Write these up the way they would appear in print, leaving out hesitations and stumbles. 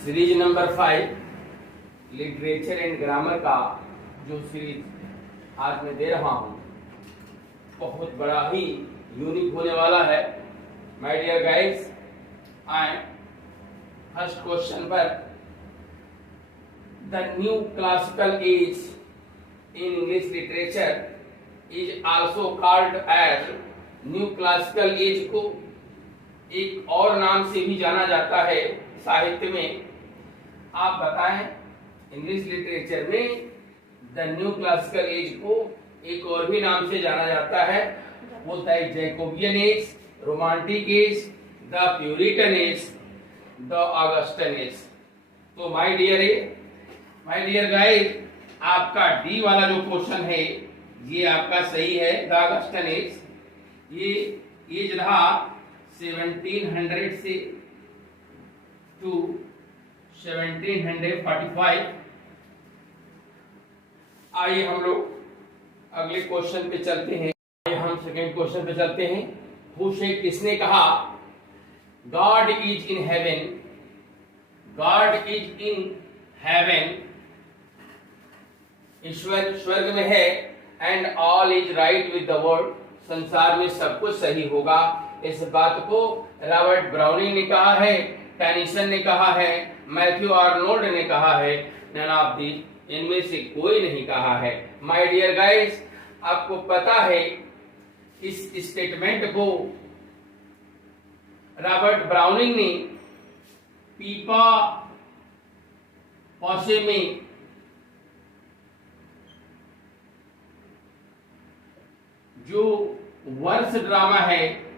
Series number 5 literature and grammar का जो series आज मैं दे रहा हूँ बहुत बड़ा ही यूनिक होने वाला है। My dear guys, I am first question पर the new classical age in English literature is also called age new classical age को एक और नाम से भी जाना जाता है साहित्य में। आप बताएं, इंग्लिश लिटरेचर में द न्यू क्लासिकल एज को एक और भी नाम से जाना जाता है, वो है Jacobean age, romantic age, the Puritan age, the Augustan age. तो माय डियर गाइस, आपका डी वाला जो क्वेश्चन है ये आपका सही है। द ऑगस्टन एज, ये एज रहा 1700 से टू 1745। आइए हम लोग अगले क्वेश्चन पे चलते हैं। आइए हम सेकंड क्वेश्चन पे चलते हैं। किसने कहा God is in heaven, God is in heaven, ईश्वर स्वर्ग में है, and all is right with the world, संसार में सब कुछ सही होगा। इस बात को रॉबर्ट ब्राउनिंग ने कहा है, टेनिसन ने कहा है, मैथ्यू आर्नोल्ड ने कहा है, नन ऑफ दी, इनमें से कोई नहीं कहा है। माय डियर गाइस, आपको पता है इस स्टेटमेंट को रॉबर्ट ब्राउनिंग ने पीपा पौसे में जो वर्ष ड्रामा है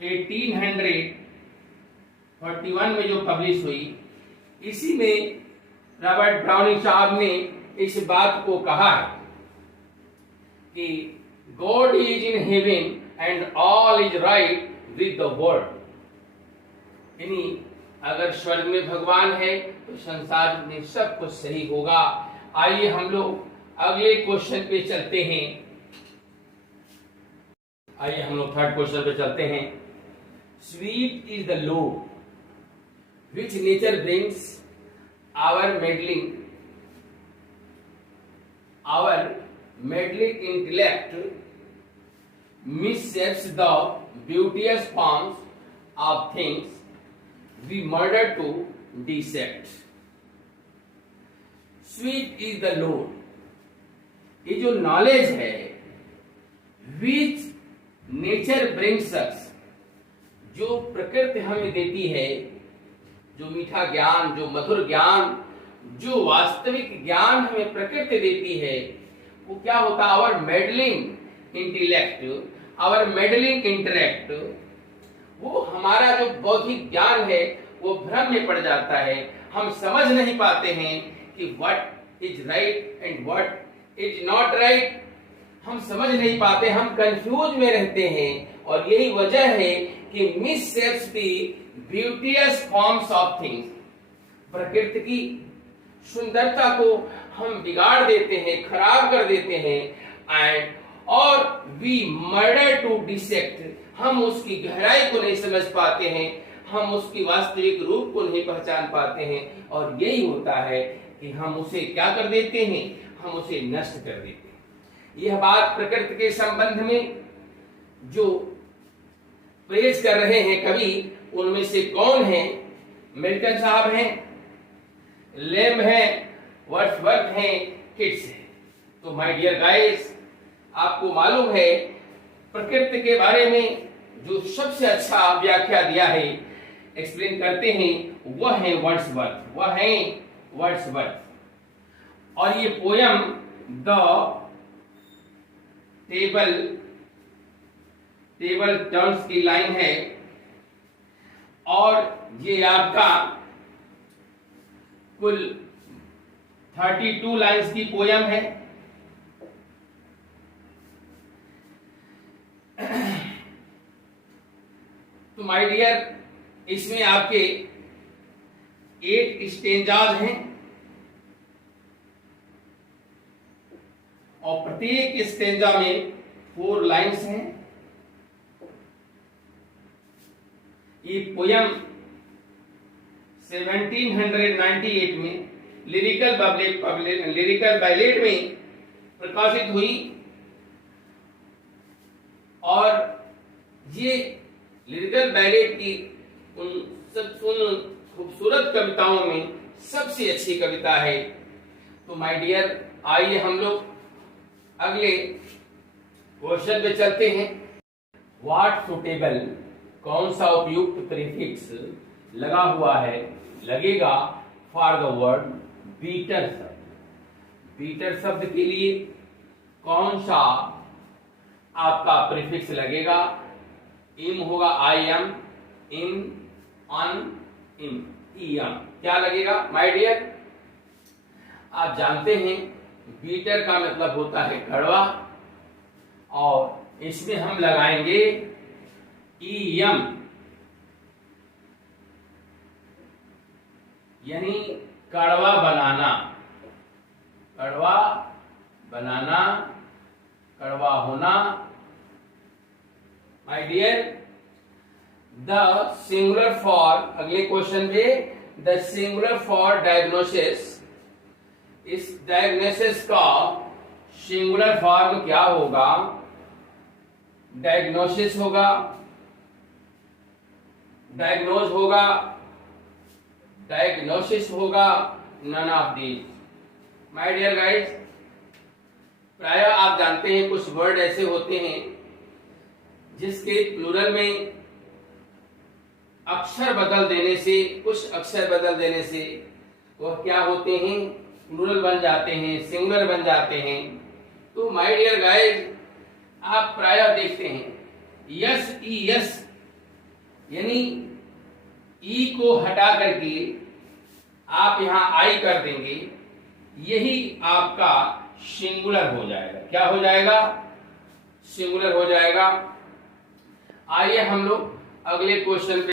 (1841) में जो पब्लिश हुई, इसी में रॉबर्ट ब्राउनिंग साहब ने इस बात को कहा है कि God is in heaven and all is right with the world. यानी अगर स्वर्ग में भगवान है तो संसार में सब कुछ सही होगा। आइए हम लोग अगले क्वेश्चन पे चलते हैं। आइए हम लोग थर्ड क्वेश्चन पे चलते हैं। Sweet is the low which nature brings our meddling intellect misshapes the beauteous forms of things we murder to dissect. Sweet is the Lord, ये जो नॉलेज है which nature brings us, जो प्रकृति हमें देती है, जो मीठा ज्ञान, जो मधुर ज्ञान, जो वास्तविक ज्ञान हमें प्रकृति देती है, वो क्या होता है? आवर मेडलिंग इंटेलेक्ट, वो हमारा जो बौद्धिक ज्ञान है वो भ्रम में पड़ जाता है। हम समझ नहीं पाते हैं कि what is right and what is not right. हम समझ नहीं पाते, हम कंफ्यूज में रहते हैं, और यही वजह है कि misshapes the beauties forms of things, प्रकृति की सुंदरता को हम बिगाड़ देते हैं, खराब कर देते हैं, एंड और वी मर्डर टू डिसेक्ट, हम उसकी गहराई को नहीं समझ पाते हैं, हम उसकी वास्तविक रूप को नहीं पहचान पाते हैं, और यही होता है कि हम उसे क्या कर देते हैं, हम उसे नष्ट कर देते हैं। यह बात प्रकृति के संबंध में जो प्रेज कर रहे हैं कवि, उनमें से कौन है? मिल्टन साहब हैं, लेम हैं, वर्ड्सवर्थ हैं, किट्स हैं। तो माय डियर गाइस, आपको मालूम है प्रकृति के बारे में जो सबसे अच्छा व्याख्या दिया है, एक्सप्लेन करते हैं, वह है वर्ड्सवर्थ। और ये पोयम द टेबल टर्न्स की लाइन है, और ये आपका कुल 32 लाइन्स की पोयम है। तो माय डियर, इसमें आपके 8 स्टेंजाज हैं, और प्रत्येक स्टेंजा में 4 लाइन्स हैं। ये पोयम 1798 में लिरिकल बैलेट में प्रकाशित हुई और ये लिरिकल बैलेट की उन खूबसूरत कविताओं में सबसे अच्छी कविता है। तो माय डियर, आइए हम लोग अगले क्वेश्चन पे चलते हैं। व्हाट सुटेबल, कौन सा उपयुक्त प्रीफिक्स लगा हुआ है, लगेगा फॉर द वर्ड बीटर शब्द। बीटर शब्द के लिए कौन सा आपका प्रीफिक्स लगेगा? इम होगा, आई एम, इन, अन, इम, ईएम। क्या लगेगा माय डियर? आप जानते हैं बीटर का मतलब होता है कड़वा, और इसमें हम लगाएंगे ईएम, यानी कड़वा बनाना, कड़वा बनाना, कड़वा होना। My dear, the singular for, अगले क्वेश्चन पे, द सिंगुलर फॉर डायग्नोसिस, इस डायग्नोसिस का सिंगुलर फॉर्म क्या होगा? डायग्नोसिस होगा, डायग्नोज होगा, डायग्नोसिस होगा, none of these. My dear guys, प्राय आप जानते हैं कुछ वर्ड ऐसे होते हैं जिसके प्लूरल में अक्षर बदल देने से, कुछ अक्षर बदल देने से वह क्या होते हैं? प्लूरल बन जाते हैं, सिंगुलर बन जाते हैं। तो माय डियर गाइस, आप प्राय देखते हैं यस, ई, यस, यानी ई को हटा करके आप यहां आई कर देंगे, यही आपका सिंगुलर हो जाएगा। क्या हो जाएगा? सिंगुलर हो जाएगा। आइए हम लोग अगले क्वेश्चन पे।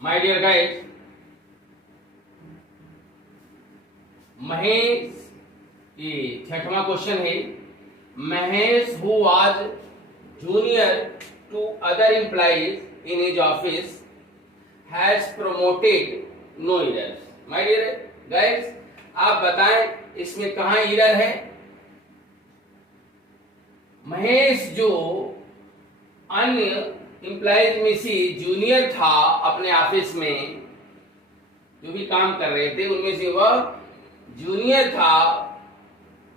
माय डियर गाइस, महेश, ये छठवां क्वेश्चन है। Mahesh who was junior to other employees in his office has promoted no errors. My dear guys, आप बताएं इसमें कहां एरर है? महेश जो अन्य एम्प्लॉइज में से जूनियर था अपने ऑफिस में, जो भी काम कर रहे थे उनमें से वह जूनियर था,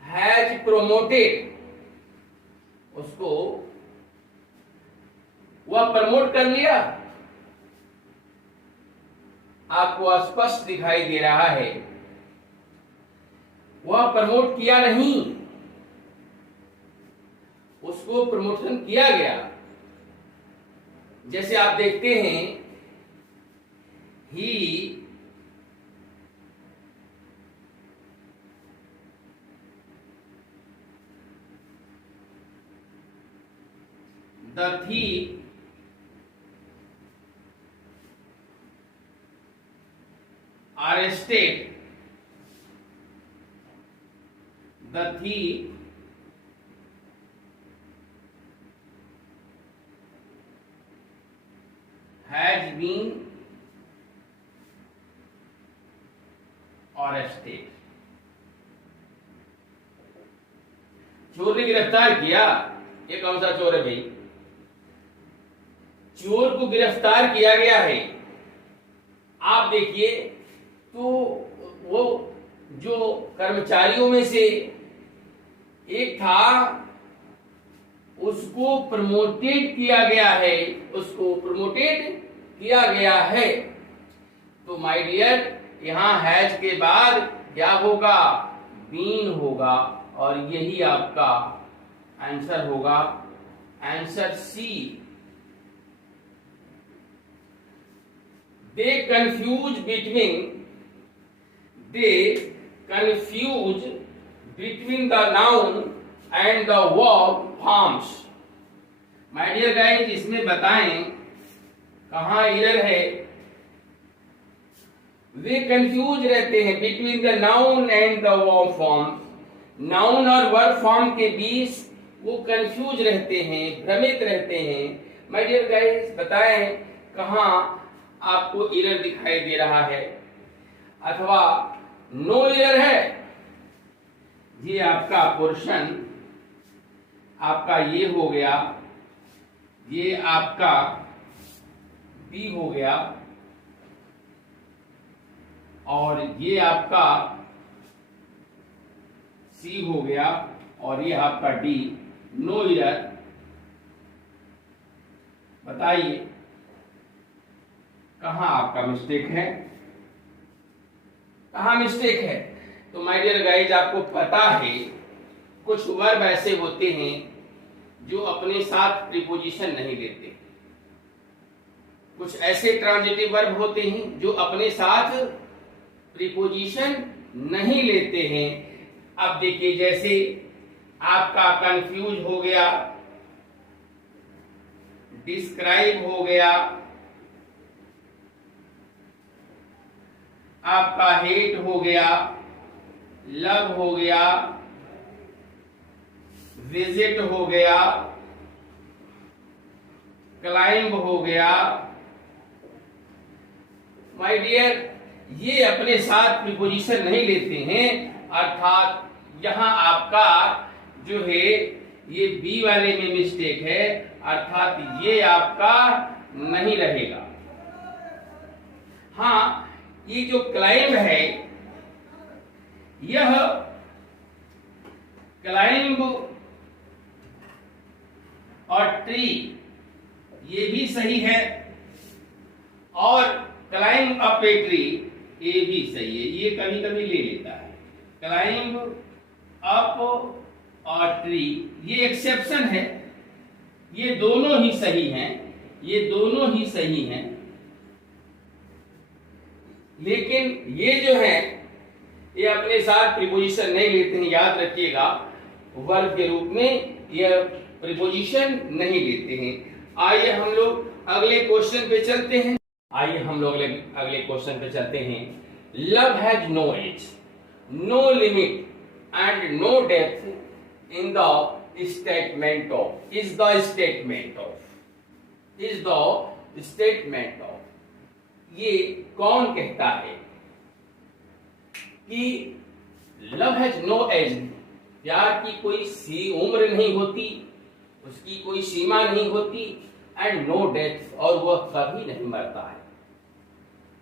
हैज प्रोमोटेड, उसको वह प्रमोट कर लिया। आपको स्पष्ट दिखाई दे रहा है, वह प्रमोट किया नहीं, उसको प्रमोशन किया गया। जैसे आप देखते हैं ही the thief arrested, the thief has been arrested। चोर ने गिरफ्तार किया। ये कौन सा चोर है भाई? चोर को गिरफ्तार किया गया है। आप देखिए, तो वो जो कर्मचारियों में से एक था, उसको प्रमोटेड किया गया है, उसको प्रमोटेड किया गया है। तो माय डियर, यहां हैज के बाद क्या होगा? बीन होगा, और यही आपका आंसर होगा, answer C. They confuse between the noun and the verb forms। My dear guys, इसमें बताएं कहां एरर है? वे कंफ्यूज रहते हैं between the noun and the verb form. Noun और वर्ब फॉर्म के बीच वो कंफ्यूज रहते हैं, भ्रमित रहते हैं। माय डियर गाइस, बताएं कहां आपको एरर दिखाई दे रहा है, अथवा नो एरर है, ये आपका पोर्शन आपका ये हो गया, ये आपका बी हो गया, और ये आपका सी हो गया, और ये आपका डी। No error. बताइए कहां आपका मिस्टेक है, कहां मिस्टेक है? तो माय डियर गाइज, आपको पता है कुछ वर्ब ऐसे होते हैं जो अपने साथ प्रीपोजिशन नहीं लेते, कुछ ऐसे ट्रांजिटिव वर्ब होते हैं जो अपने साथ प्रीपोजिशन नहीं लेते हैं। अब देखिए, जैसे आपका कंफ्यूज हो गया, डिस्क्राइब हो गया, आपका हेट हो गया, लव हो गया, विजिट हो गया, क्लाइंब हो गया। माय डियर, ये अपने साथ प्रीपोजिशन नहीं लेते हैं, अर्थात यहां आपका जो है ये बी वाले में मिस्टेक है, अर्थात ये आपका नहीं रहेगा। हाँ, ये जो क्लाइंब है, यह क्लाइंब और ट्री ये भी सही है, और क्लाइंब अप ए ट्री ये भी सही है, ये कभी कभी ले लेता है। क्लाइंब अप और ट्री ये एक्सेप्शन है, ये दोनों ही सही हैं, ये दोनों ही सही हैं, लेकिन ये जो है ये अपने साथ प्रीपोजिशन नहीं लेते हैं। याद रखिएगा, वर्ब के रूप में यह प्रीपोजिशन नहीं लेते हैं। आइए हम लोग अगले क्वेश्चन पे चलते हैं। अगले क्वेश्चन पे चलते हैं। Love has no age, no limit and no depth in the statement of, is the statement of, ये कौन कहता है कि लव हैज नो एज, प्यार की कोई उम्र नहीं होती, उसकी कोई सीमा नहीं होती, एंड नो डेथ, और वह कभी नहीं मरता है,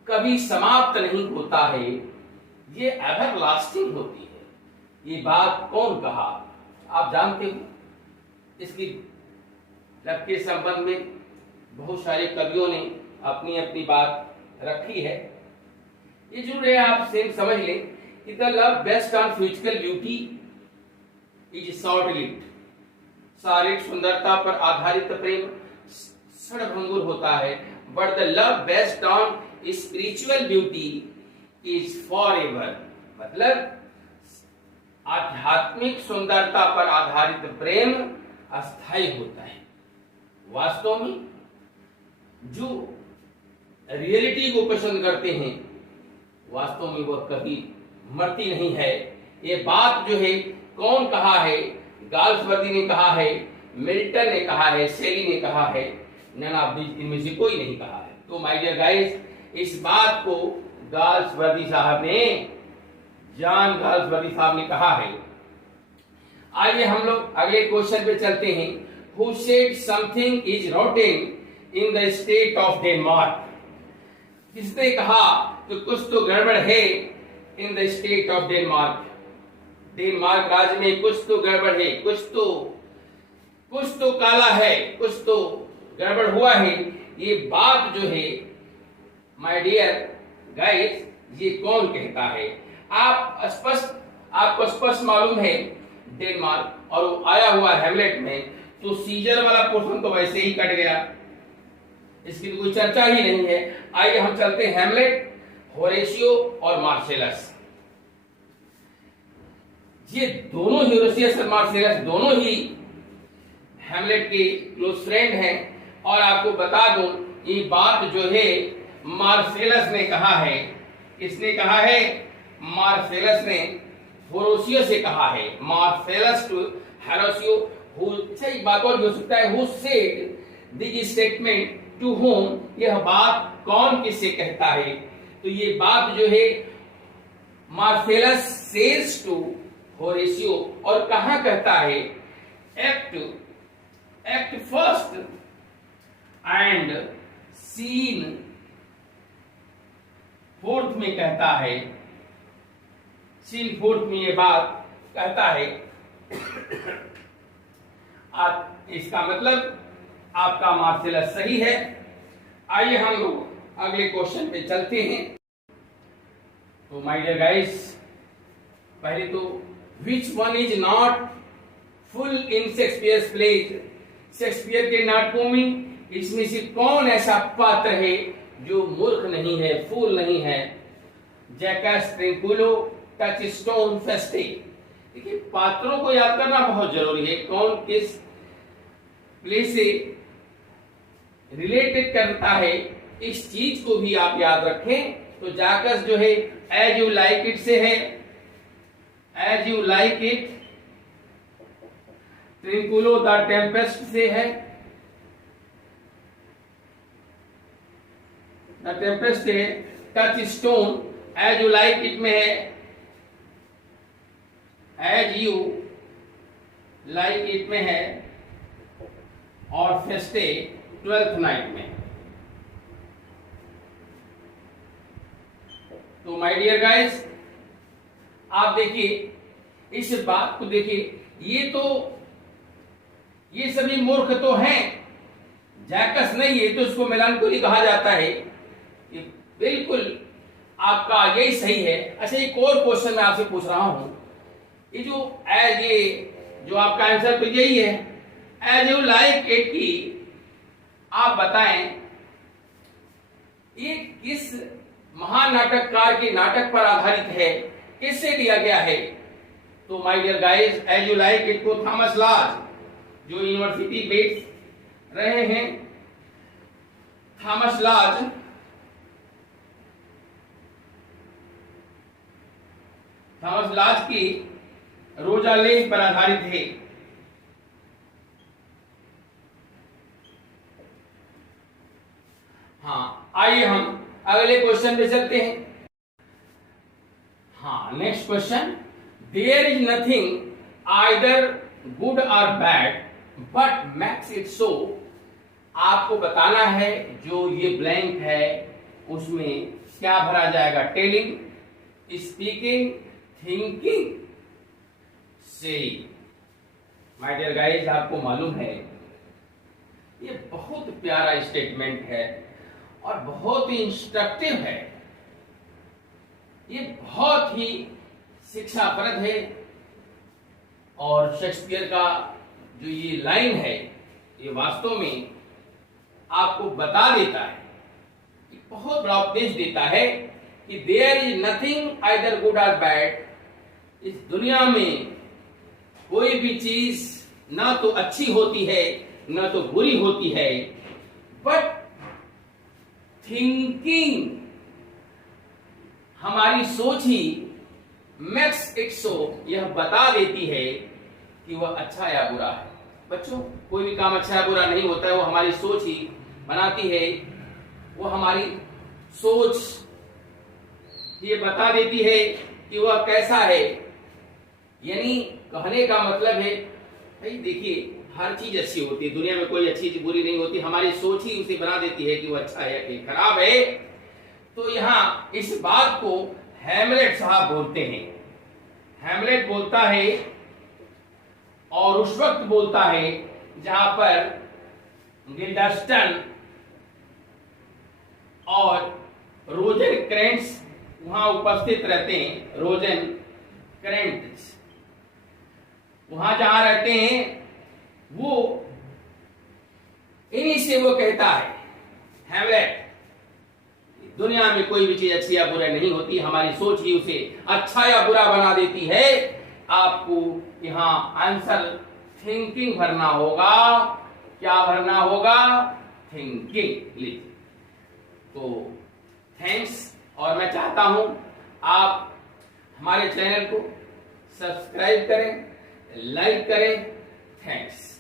कभी समाप्त नहीं होता है, ये एवर लास्टिंग होती है। ये बात कौन कहा? आप जानते हो, इसकी लव के संबंध में बहुत सारे कवियों ने अपनी अपनी बात रखी है। ये जो है आप सेम समझ लें कि the love based on physical beauty is short lived, शारीरिक सुंदरता पर आधारित प्रेम क्षणभंगुर होता है, but the love based on spiritual beauty is forever, मतलब आध्यात्मिक सुंदरता पर आधारित प्रेम अस्थायी होता है। वास्तव में जो रियलिटी को पसंद करते हैं, वास्तव में वह कभी मरती नहीं है। ये बात जो है कौन कहा है? गाल्सवर्दी ने कहा है, मिल्टन ने कहा है, शेली ने कहा है, इनमें से कोई नहीं कहा है। तो माय डियर गाइस, इस बात को गाल्सवर्दी साहब ने, जॉन गाल्सवर्दी साहब ने कहा है। आइए हम लोग अगले क्वेश्चन पे चलते हैं। Who said something is rotten in the state of Denmark? किसने कहा कि कुछ तो गड़बड़ है in the state of Denmark, Denmark राज्य में कुछ तो गड़बड़ है, कुछ तो काला है, कुछ तो गड़बड़ हुआ है। ये बात जो है माय डियर गाइस, ये कौन कहता है? आपको स्पष्ट मालूम है डेनमार्क, और वो आया हुआ हेमलेट में, तो सीजर वाला पोर्शन तो वैसे ही कट गया, इसकी तो कोई चर्चा ही नहीं है। आइए हम चलते हैं हेमलेट, होरेशियो और मार्सेलस। ये दोनों ही, होरेशियस और मार्सेलस दोनों ही हेमलेट के क्लोज फ्रेंड हैं। और आपको बता दूं, ये बात जो है मार्सेलस ने कहा है। किसने कहा है? मार्सेलस ने होरेशियो से कहा है। मार्सेलस टू होरेशियो, सही बात और हो सकता है, who said this statement to whom, यह बात कौन किससे कहता है? तो ये बात जो है मार्सेलस सेज टू होरेशियो, और कहां कहता है? Act first and scene fourth में कहता है। सीन फोर्थ में ये बात कहता है। इसका मतलब आपका मार्सेलस सही है। आइए हम लोग अगले क्वेश्चन पे चलते हैं। तो माय डियर गाइस, पहले तो which one is not fool in Shakespeare's plays? Shakespeare के नाटकों में इसमें से कौन ऐसा पात्र है जो मूर्ख नहीं है, फूल नहीं है? Jaques, Trinculo, Touchstone, Feste. देखिए, पात्रों को याद करना बहुत जरूरी है, कौन किस प्ले से रिलेटेड करता है, इस चीज को भी आप याद रखें। तो जाकस जो है एज यू लाइक इट से है, as you like it. Trinculo the Tempest से है, द टेम्पेस्ट से है। Touchstone as you like it में है, एज यू लाइक इट में है। और फेस्टे 12th नाइट में। तो माय डियर गाइस, आप देखिए इस बात को, देखिए ये सभी मूर्ख तो हैं, जैकस नहीं है, तो उसको मेलानकोली कहा जाता है। ये बिल्कुल आपका यही सही है। अच्छा, एक और क्वेश्चन मैं आपसे पूछ रहा हूं, ये जो आपका आंसर तो यही है, एज यू लाइक इट की आप बताएं ये किस महान नाटककार के नाटक पर आधारित है, किससे लिया गया है? तो my dear guys, as you like it को थॉमस लॉज, जो यूनिवर्सिटी बेट्स रहे हैं, थॉमस लॉज की रोजालेंड पर आधारित है। हाँ, आइए हम अगले क्वेश्चन पे चलते हैं। हाँ, next question, there is nothing either good और bad but makes it so. आपको बताना है जो ये ब्लैंक है उसमें क्या भरा जाएगा? Telling, speaking, thinking, saying. My dear guys, आपको मालूम है ये बहुत प्यारा स्टेटमेंट है और बहुत ही इंस्ट्रक्टिव है। ये बहुत ही शिक्षाप्रद है। और शेक्सपियर का जो ये लाइन है, ये वास्तव में आपको बता देता है, ये बहुत बड़ा उपदेश देता है कि there is nothing either good और बैड। इस दुनिया में कोई भी चीज ना तो अच्छी होती है ना तो बुरी होती है, बट थिंकिंग, हमारी सोच ही मैक्स इट सो, यह बता देती है कि वह अच्छा या बुरा है। बच्चों, कोई भी काम अच्छा या बुरा नहीं होता है, वो हमारी सोच ही बनाती है। वो हमारी सोच ये बता देती है कि वह कैसा है। यानी कहने का मतलब है, भाई देखिए, हर चीज अच्छी होती है दुनिया में, कोई अच्छी चीज बुरी नहीं होती। हमारी सोच ही उसे बना देती है कि वो अच्छा है कि खराब है। तो यहाँ इस बात को हैमलेट साहब बोलते हैं। हैमलेट बोलता है, और उस वक्त बोलता है जहां पर गिल्डस्टन और रोजेनक्रेंट्स वहां उपस्थित रहते हैं। रोजेनक्रेंट्स वहां जहां रहते हैं, वो इन्हीं से वो कहता है हैमलेट, दुनिया में कोई भी चीज अच्छी या बुरा नहीं होती, हमारी सोच ही उसे अच्छा या बुरा बना देती है। आपको यहां आंसर थिंकिंग भरना होगा। क्या भरना होगा? थिंकिंग। लीजिए, तो थैंक्स। और मैं चाहता हूं आप हमारे चैनल को सब्सक्राइब करें, लाइक करें। थैंक्स।